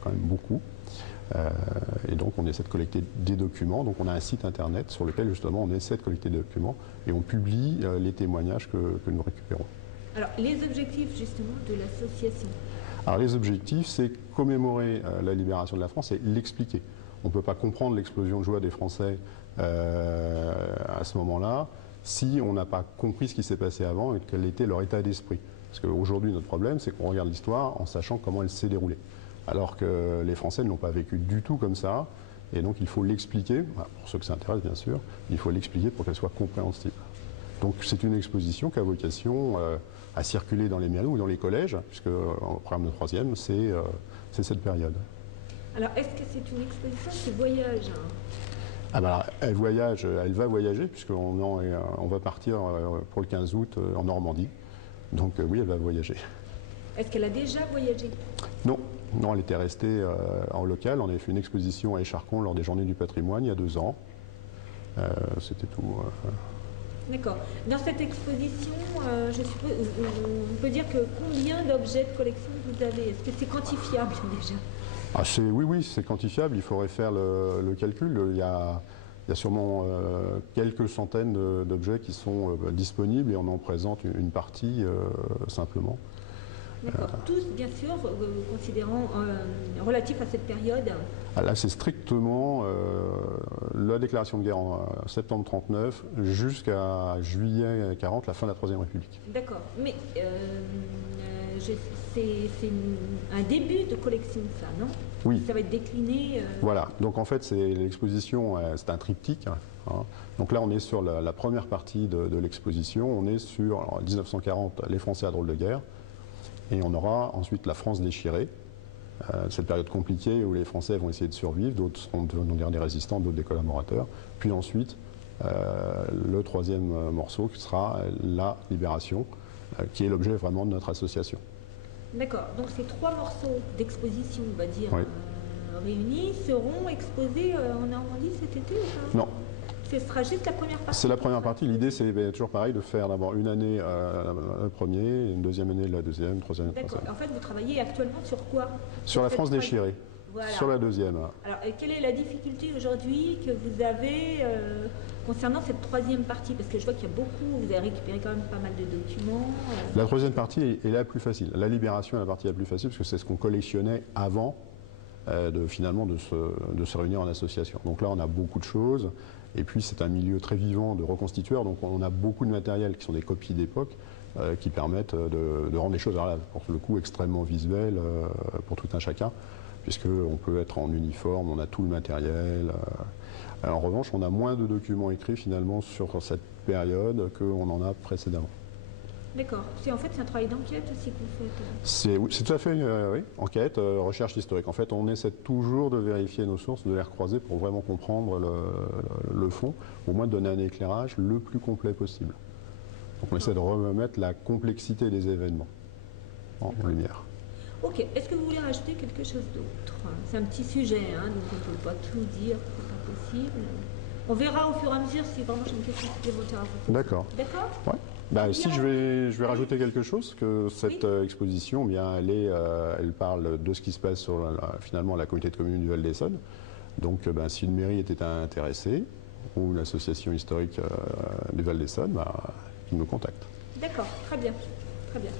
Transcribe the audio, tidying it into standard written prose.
quand même beaucoup. Et donc on essaie de collecter des documents. Donc on a un site internet sur lequel justement on essaie de collecter des documents et on publie les témoignages que nous récupérons. Alors les objectifs justement de l'association? Alors les objectifs, c'est commémorer la libération de la France et l'expliquer. On ne peut pas comprendre l'explosion de joie des Français à ce moment-là si on n'a pas compris ce qui s'est passé avant et quel était leur état d'esprit. Parce qu'aujourd'hui, notre problème, c'est qu'on regarde l'histoire en sachant comment elle s'est déroulée. Alors que les Français ne l'ont pas vécu du tout comme ça. Et donc il faut l'expliquer, pour ceux que ça intéresse bien sûr, il faut l'expliquer pour qu'elle soit compréhensible. Donc c'est une exposition qui a vocation à circuler dans les mairies ou dans les collèges, puisque au programme de 3e, c'est cette période. Alors est-ce que c'est une exposition qui voyage, hein? Ah ben, elle voyage, elle va voyager, puisqu'on va partir pour le 15 août en Normandie. Donc oui, elle va voyager. Est-ce qu'elle a déjà voyagé? Non, non, elle était restée en local. On avait fait une exposition à Écharcon lors des Journées du patrimoine il y a 2 ans. C'était tout. D'accord. Dans cette exposition, je suppose, on peut dire que combien d'objets de collection vous avez? Est-ce que c'est quantifiable déjà? Ah, oui, c'est quantifiable. Il faudrait faire le calcul. Il y a sûrement quelques centaines d'objets qui sont disponibles et on en présente une partie simplement. D'accord. Tous, bien sûr, considérant relatifs à cette période? Là, c'est strictement la déclaration de guerre en septembre 1939 jusqu'à juillet 40, la fin de la Troisième République. D'accord. Mais c'est un début de collection, ça, non? Oui. Ça va être décliné. Voilà. Donc en fait, l'exposition, c'est un triptyque. Hein. Donc là, on est sur la première partie de l'exposition. On est sur 1940, les Français à drôle de guerre. Et on aura ensuite la France déchirée, cette période compliquée où les Français vont essayer de survivre, d'autres seront devenir des résistants, d'autres des collaborateurs. Puis ensuite, le troisième morceau qui sera la libération, qui est l'objet vraiment de notre association. D'accord, donc ces 3 morceaux d'exposition, on va dire, oui. Réunis, seront exposés en Normandie cet été ou pas? Non. Ce sera juste la première partie? C'est la première partie. L'idée, c'est toujours pareil, de faire d'abord une année le premier, une deuxième année la deuxième, troisième la troisième. D'accord. En fait, vous travaillez actuellement sur quoi? Sur la France déchirée. Voilà. Sur la deuxième. Alors, quelle est la difficulté aujourd'hui que vous avez concernant cette troisième partie? Parce que je vois qu'il y a beaucoup, vous avez récupéré quand même pas mal de documents. La troisième partie est la plus facile. La libération est la partie la plus facile, parce que c'est ce qu'on collectionnait avant finalement de se réunir en association. Donc là, on a beaucoup de choses. Et puis, c'est un milieu très vivant de reconstitueurs. Donc, on a beaucoup de matériel qui sont des copies d'époque qui permettent de rendre les choses, pour le coup, extrêmement visuelles pour tout un chacun, puisqu'on peut être en uniforme, on a tout le matériel. En revanche, on a moins de documents écrits finalement sur cette période qu'on en a précédemment. D'accord. En fait, c'est un travail d'enquête aussi que vous faites? C'est tout à fait, oui, enquête, recherche historique. En fait, on essaie toujours de vérifier nos sources, de les recroiser pour vraiment comprendre le fond, au moins de donner un éclairage le plus complet possible. Donc on essaie de remettre la complexité des événements en lumière. Ok. Est-ce que vous voulez rajouter quelque chose d'autre? C'est un petit sujet, hein, donc on ne peut pas tout dire, c'est pas possible. On verra au fur et à mesure si vraiment j'ai une question supplémentaire à vous poser. D'accord. D'accord? Ouais. Bah, si je vais rajouter quelque chose, que cette exposition, bien, elle parle de ce qui se passe sur finalement la communauté de communes du Val d'Essonne. Donc, si une mairie était intéressée, ou une association historique du Val d'Essonne, qu'ils nous contactent. D'accord, très bien, très bien.